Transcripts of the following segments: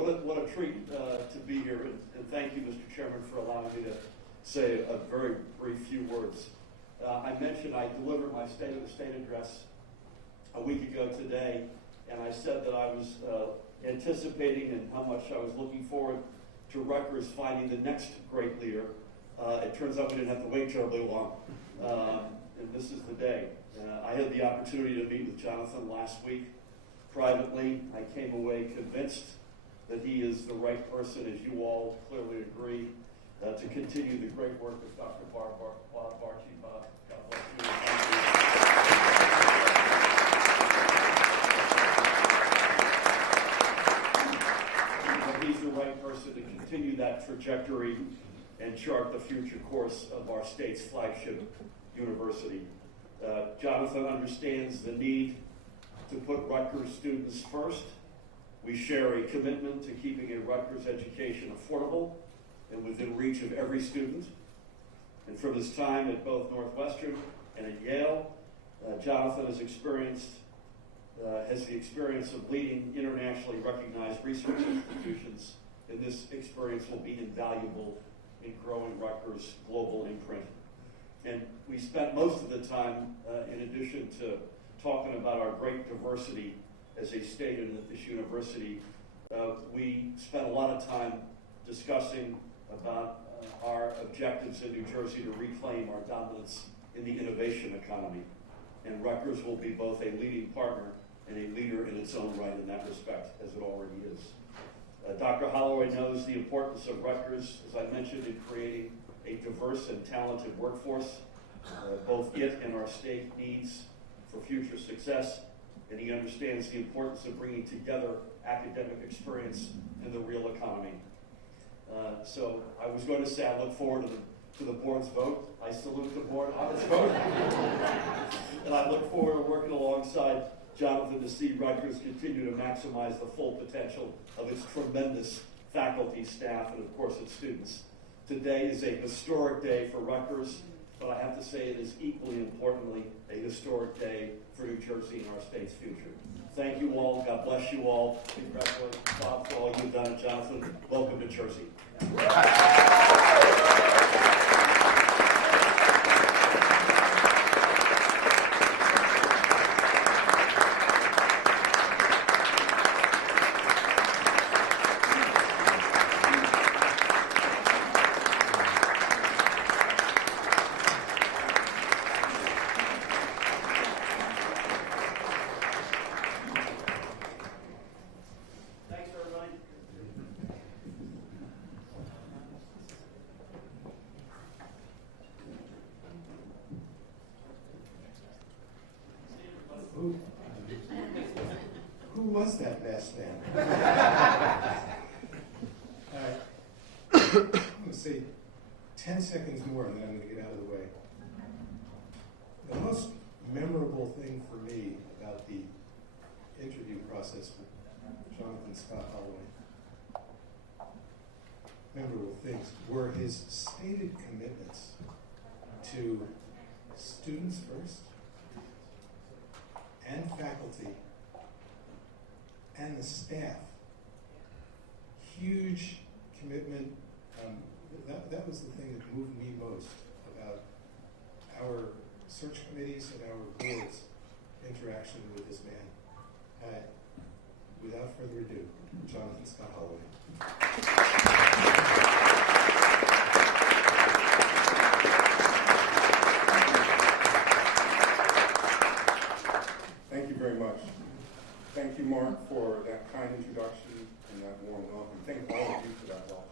What a treat to be here, and thank you, Mr. Chairman, for allowing me to say a very brief few words. I mentioned I delivered my State of the State address a week ago today, and I said that I was anticipating and how much I was looking forward to Rutgers finding the next great leader. It turns out we didn't have to wait terribly long, and this is the day. I had the opportunity to meet with Jonathan last week privately. I came away convinced that he is the right person, as you all clearly agree, to continue the great work of Dr. Barchi. God bless you. Thank you. He's the right person to continue that trajectory and chart the future course of our state's flagship university. Jonathan understands the need to put Rutgers students first. We share a commitment to keeping a Rutgers education affordable and within reach of every student. And from his time at both Northwestern and at Yale, Jonathan has the experience of leading internationally recognized research institutions, and this experience will be invaluable in growing Rutgers' global imprint. And we spent most of the time, in addition to talking about our great diversity as a state and at this university, we spent a lot of time discussing about our objectives in New Jersey to reclaim our dominance in the innovation economy. And Rutgers will be both a leading partner and a leader in its own right in that respect, as it already is. Dr. Holloway knows the importance of Rutgers, as I mentioned, in creating a diverse and talented workforce, both it and our state needs for future success, and he understands the importance of bringing together academic experience and the real economy. So I was going to say I look forward to the board's vote. I salute the board on its vote. And I look forward to working alongside Jonathan to see Rutgers continue to maximize the full potential of its tremendous faculty, staff, and of course its students. Today is a historic day for Rutgers, but I have to say it is equally importantly a historic day for New Jersey and our state's future. Thank you all. God bless you all. Congratulations, Bob, for all you've done. And Jonathan, welcome to Jersey. Who was that last man? I'm going to say 10 seconds more and then I'm going to get out of the way. The most memorable thing for me about the interview process with Jonathan Scott Holloway, memorable things, were his stated commitments to students first, and faculty, and the staff. Huge commitment. That was the thing that moved me most about our search committees and our board's interaction with this man. Without further ado, Jonathan Scott Holloway. Thank you very much. Thank you, Mark, for that kind introduction and that warm welcome. Thank all of you for that welcome.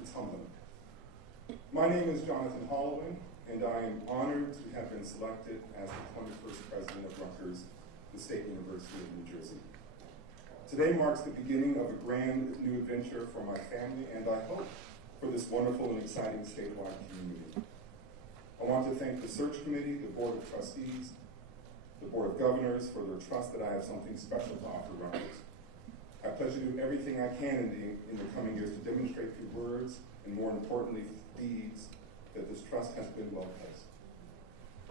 It's humbling. My name is Jonathan Holloway, and I am honored to have been selected as the 21st president of Rutgers, the State University of New Jersey. Today marks the beginning of a grand new adventure for my family, and I hope for this wonderful and exciting statewide community. I want to thank the search committee, the board of trustees, the Board of Governors for their trust that I have something special to offer Rutgers. I pledge to do everything I can in the coming years to demonstrate through words and, more importantly, deeds that this trust has been well placed.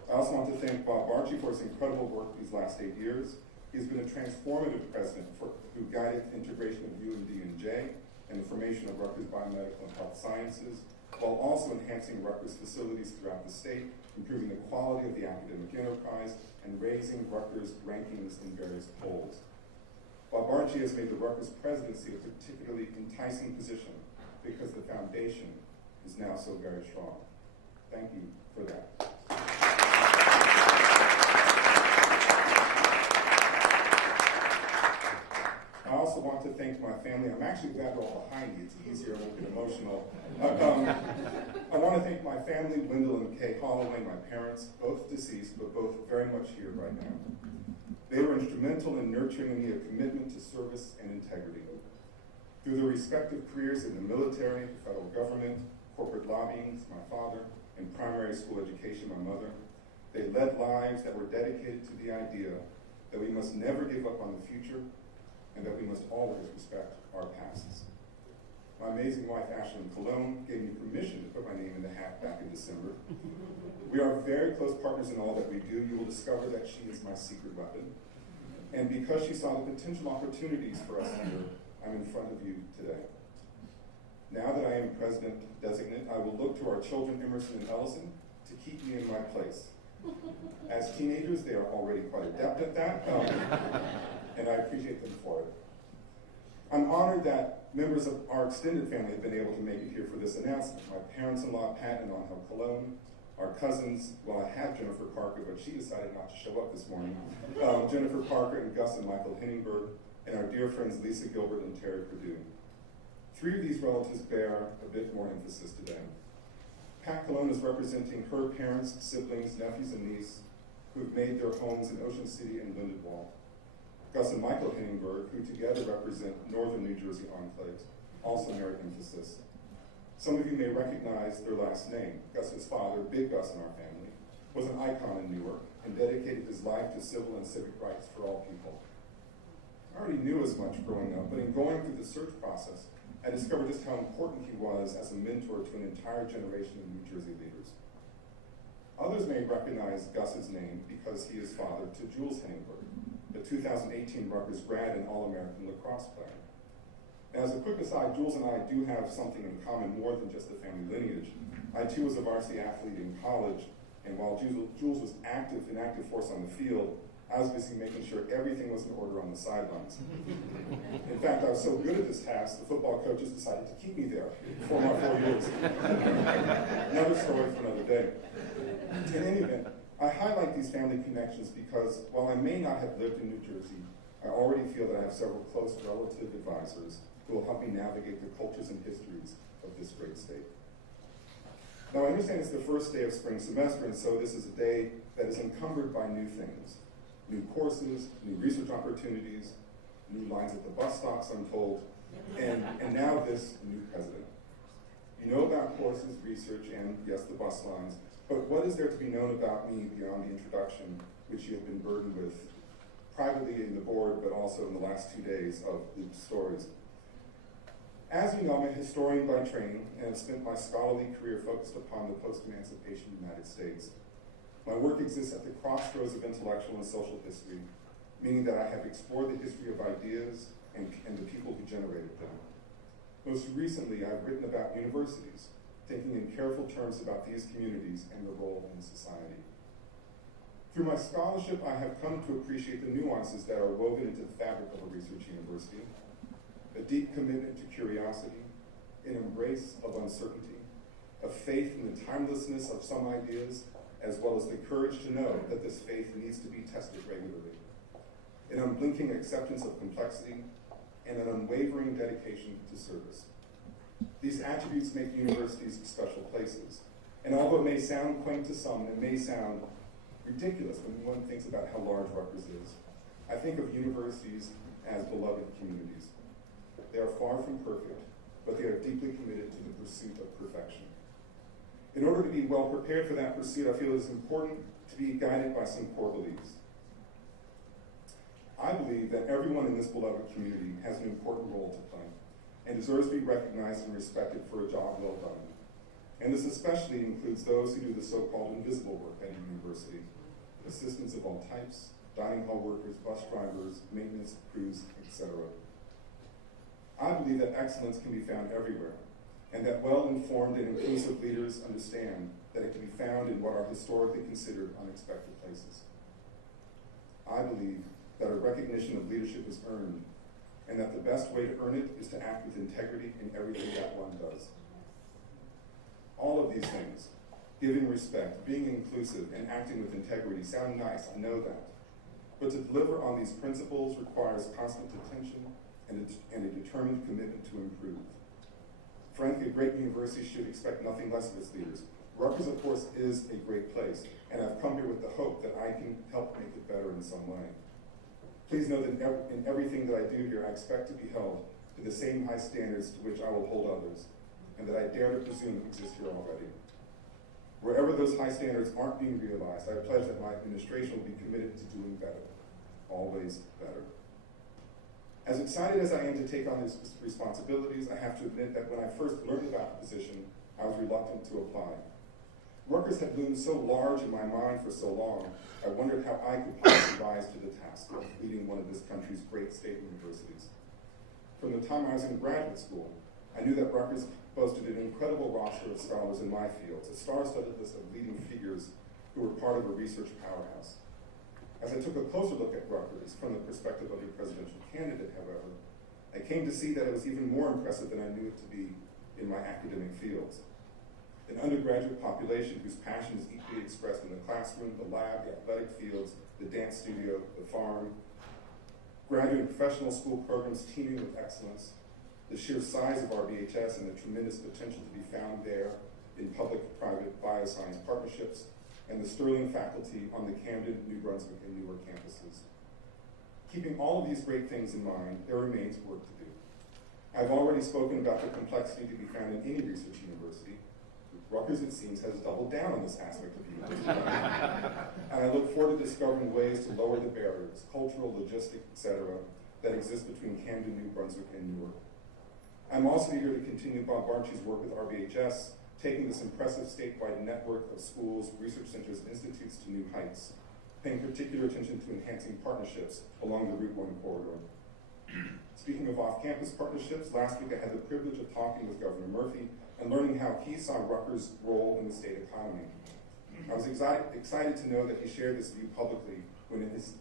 I also want to thank Bob Barchi for his incredible work these last 8 years He's been a transformative president who guided the integration of UMD and J and the formation of Rutgers Biomedical and Health Sciences, while also enhancing Rutgers facilities throughout the state, improving the quality of the academic enterprise, and raising Rutgers rankings in various polls. Bob Archie has made the Rutgers presidency a particularly enticing position because the foundation is now so very strong. Thank you for that. I also want to thank my family. I'm actually glad they're all behind me. It's easier, I won't get emotional. I want to thank my family, Wendell and Kay Holloway, my parents, both deceased, but both very much here right now. They were instrumental in nurturing in me a commitment to service and integrity. Through their respective careers in the military, the federal government, corporate lobbying, my father, and primary school education, my mother, they led lives that were dedicated to the idea that we must never give up on the future and that we must always respect our pasts. My amazing wife, Ashlyn Cologne, gave me permission to put my name in the hat back in December. We are very close partners in all that we do. You will discover that she is my secret weapon. And because she saw the potential opportunities for us here, I'm in front of you today. Now that I am president-designate, I will look to our children, Emerson and Ellison, to keep me in my place. As teenagers, they are already quite adept at that, and I appreciate them for it. I'm honored that members of our extended family have been able to make it here for this announcement. My parents-in-law, Pat and Angel Cologne, our cousins, well, I have Jennifer Parker, but she decided not to show up this morning. Jennifer Parker and Gus and Michael Henningberg, and our dear friends Lisa Gilbert and Terry Perdue. 3 of these relatives bear a bit more emphasis today. Pat Cologne is representing her parents, siblings, nephews, and niece who have made their homes in Ocean City and Lindenwold. Gus and Michael Henningberg, who together represent northern New Jersey enclaves, also merit emphasis. Some of you may recognize their last name. Gus's father, Big Gus in our family, was an icon in Newark and dedicated his life to civil and civic rights for all people. I already knew as much growing up, but in going through the search process, I discovered just how important he was as a mentor to an entire generation of New Jersey leaders. Others may recognize Gus's name because he is father to Jules Henningberg, the 2018 Rutgers grad and All-American lacrosse player. Now, as a quick aside, Jules and I do have something in common more than just the family lineage. I too was a varsity athlete in college, and while Jules was an active force on the field, I was busy making sure everything was in order on the sidelines. In fact, I was so good at this task, the football coaches decided to keep me there for my 4 years. Another story for another day. In any event, I highlight these family connections because while I may not have lived in New Jersey, I already feel that I have several close relative advisors who will help me navigate the cultures and histories of this great state. Now, I understand it's the first day of spring semester, and so this is a day that is encumbered by new things. New courses, new research opportunities, new lines at the bus stops, I'm told, and now this new president. You know about courses, research, and yes, the bus lines, but what is there to be known about me beyond the introduction, which you have been burdened with, privately in the board, but also in the last 2 days of the stories? As you know, I'm a historian by training, and have spent my scholarly career focused upon the post-emancipation United States. My work exists at the crossroads of intellectual and social history, meaning that I have explored the history of ideas and the people who generated them. Most recently, I've written about universities, thinking in careful terms about these communities and their role in society. Through my scholarship, I have come to appreciate the nuances that are woven into the fabric of a research university, a deep commitment to curiosity, an embrace of uncertainty, a faith in the timelessness of some ideas, as well as the courage to know that this faith needs to be tested regularly, an unblinking acceptance of complexity, and an unwavering dedication to service. These attributes make universities special places, and although it may sound quaint to some, it may sound ridiculous when one thinks about how large Rutgers is. I think of universities as beloved communities. They are far from perfect, but they are deeply committed to the pursuit of perfection. In order to be well prepared for that pursuit, I feel it is important to be guided by some core beliefs. I believe that everyone in this beloved community has an important role to play and deserves to be recognized and respected for a job well done. And this especially includes those who do the so-called invisible work at a university, assistants of all types, dining hall workers, bus drivers, maintenance crews, etc. I believe that excellence can be found everywhere, and that well-informed and inclusive leaders understand that it can be found in what are historically considered unexpected places. I believe that a recognition of leadership is earned, and that the best way to earn it is to act with integrity in everything that one does. All of these things, giving respect, being inclusive, and acting with integrity, sound nice, I know that. But to deliver on these principles requires constant attention and a determined commitment to improve. Frankly, a great university should expect nothing less of its leaders. Rutgers, of course, is a great place, and I've come here with the hope that I can help make it better in some way. Please know that in everything that I do here, I expect to be held to the same high standards to which I will hold others, and that I dare to presume exist here already. Wherever those high standards aren't being realized, I pledge that my administration will be committed to doing better, always better. As excited as I am to take on these responsibilities, I have to admit that when I first learned about the position, I was reluctant to apply. Rutgers had loomed so large in my mind for so long, I wondered how I could possibly rise to the task of leading one of this country's great state universities. From the time I was in graduate school, I knew that Rutgers boasted an incredible roster of scholars in my field, a star-studded list of leading figures who were part of a research powerhouse. As I took a closer look at Rutgers from the perspective of a presidential candidate, however, I came to see that it was even more impressive than I knew it to be in my academic fields. An undergraduate population whose passion is equally expressed in the classroom, the lab, the athletic fields, the dance studio, the farm, graduate and professional school programs teeming with excellence, the sheer size of RBHS and the tremendous potential to be found there in public-private bioscience partnerships, and the sterling faculty on the Camden, New Brunswick, and Newark campuses. Keeping all of these great things in mind, there remains work to do. I've already spoken about the complexity to be found in any research university. Rutgers, it seems, has doubled down on this aspect of the university. And I look forward to discovering ways to lower the barriers, cultural, logistic, etc., that exist between Camden, New Brunswick, and Newark. I'm also eager to continue Bob Barnchey's work with RBHS, taking this impressive statewide network of schools, research centers, and institutes to new heights, paying particular attention to enhancing partnerships along the Route 1 corridor. Speaking of off-campus partnerships, last week I had the privilege of talking with Governor Murphy and learning how he saw Rutgers' role in the state economy. I was excited to know that he shared this view publicly when in his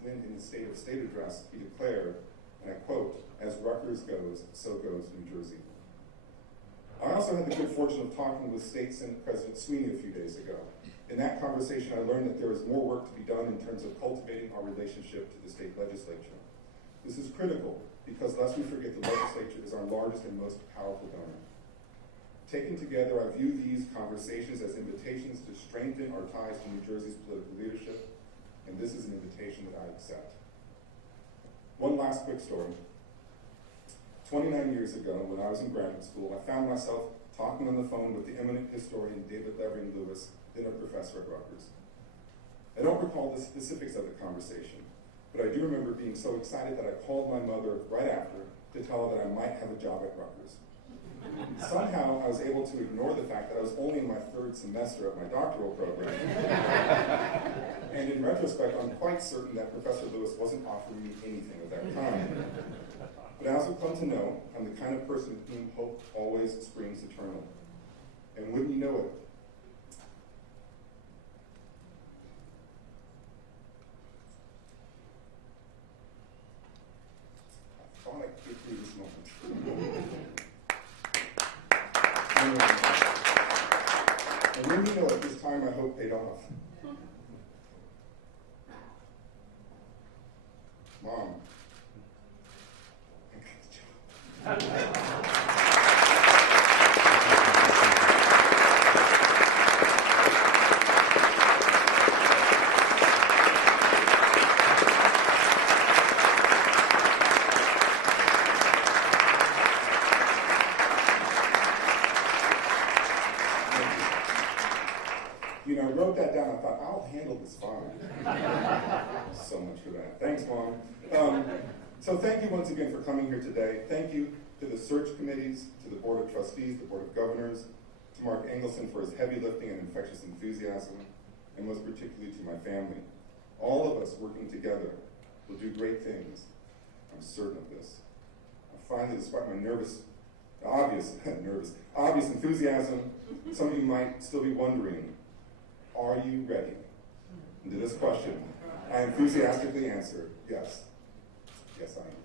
State of State address he declared, and I quote, "As Rutgers goes, so goes New Jersey." I also had the good fortune of talking with State Senate President Sweeney a few days ago. In that conversation, I learned that there is more work to be done in terms of cultivating our relationship to the state legislature. This is critical because lest we forget the legislature is our largest and most powerful donor. Taken together, I view these conversations as invitations to strengthen our ties to New Jersey's political leadership, and this is an invitation that I accept. One last quick story. 29 years ago, when I was in graduate school, I found myself talking on the phone with the eminent historian David Levering Lewis, then a professor at Rutgers. I don't recall the specifics of the conversation, but I do remember being so excited that I called my mother right after to tell her that I might have a job at Rutgers. Somehow, I was able to ignore the fact that I was only in my third semester of my doctoral program. And in retrospect, I'm quite certain that Professor Lewis wasn't offering me anything of that kind. But as we've come to know, I'm the kind of person in whom hope always springs eternal. And wouldn't you know it, I thought I could get through this moment. And when you know it, this time I hope paid off. Mom, I got the job. You know, I wrote that down. I thought, I'll handle this fine. So much for that. Thanks, Mom. So thank you once again for coming here today. Thank you to the search committees, to the Board of Trustees, the Board of Governors, to Mark Engelson for his heavy lifting and infectious enthusiasm, and most particularly to my family. all of us working together will do great things. I'm certain of this. Finally, despite my obvious enthusiasm, some of you might still be wondering, are you ready? And to this question, I enthusiastically answer, yes. Yes, I am.